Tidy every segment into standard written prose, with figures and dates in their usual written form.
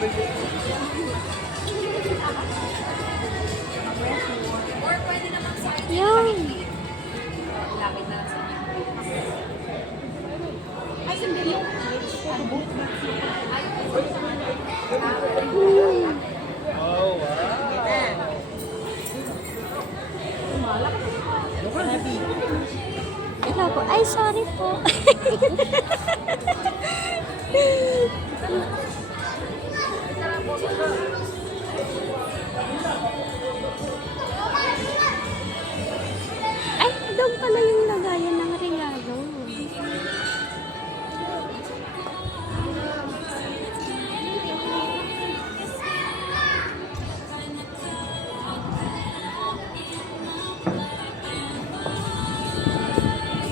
Yan. Oh, wow. Ikaw po. Ay, sorry po. Ay, doon pala yung lagayan ng regalo.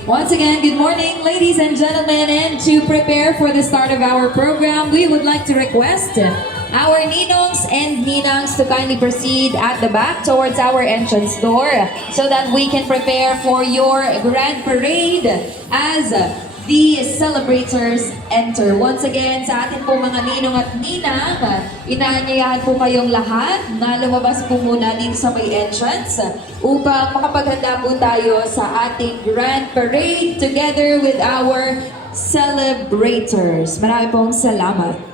Once again, good morning, ladies and gentlemen. And to prepare for the start of our program, we would like to request our ninongs and ninangs to kindly proceed at the back towards our entrance door so that we can prepare for your grand parade as the celebrators enter. Once again, sa atin po mga ninong at ninang, inaanyayahan po kayong lahat na lumabas po muna dito sa may entrance upang makapaghanda po tayo sa ating grand parade together with our celebrators. Marami pong salamat.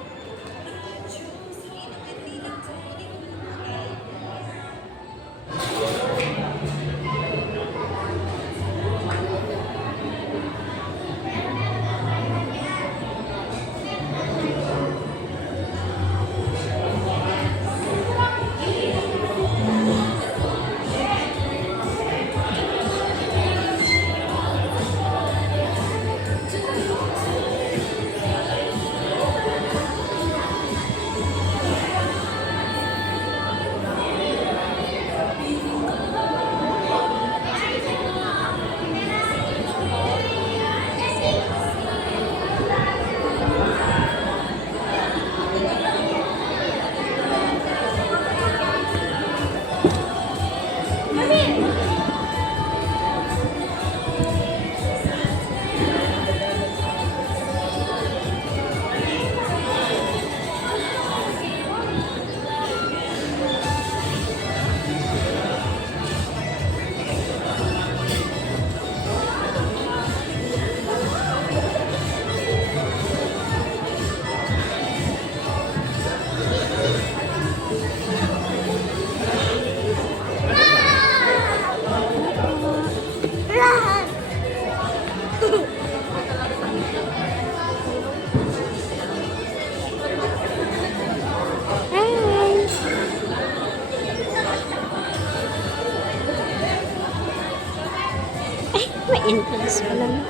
May entrance pala na.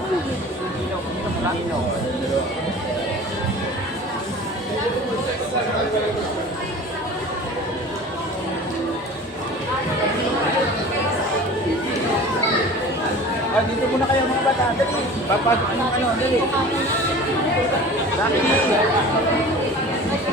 Dito muna kayo mga bata. Dali. Papasok ng ano. Dali. Dali.